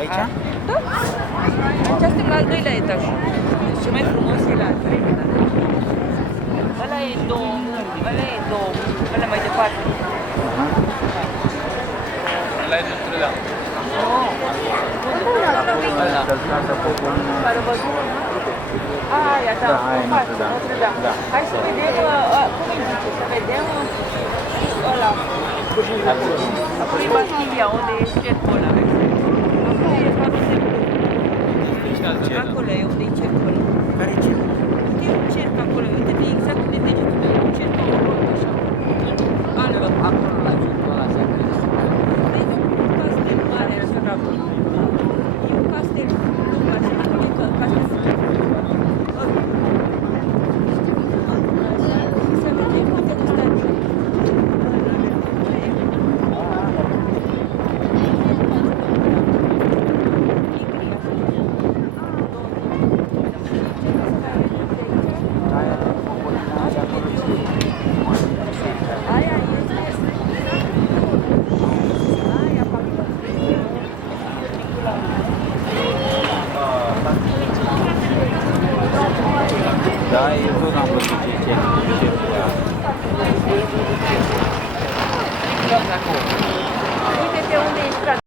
Aici? Da. Aici suntem la al doilea etaj. Ce mai frumos e la al treilea. Ăla e dom, ăla mai departe. Ăla e Notre Dame. Care vă duc? Aia, da, în față, Notre Dame. Hai să vedem, cum îi zice, să vedem ăla. Apoi Bastilia, unde e cercul ăla, vezi? Acolo e unde e cercul ăla. Care e ce? Uite, e un cerc acolo, uite-te exact unde degetul meu, un cerc așa. Acolo la cercul ăla se aprinde. Vezi un castel mare așa acolo. E un castel, nu așa, acolo e castel. Să vedem unde ăsta e. Da, eu tot am văzut ce Uite-te unde e strada.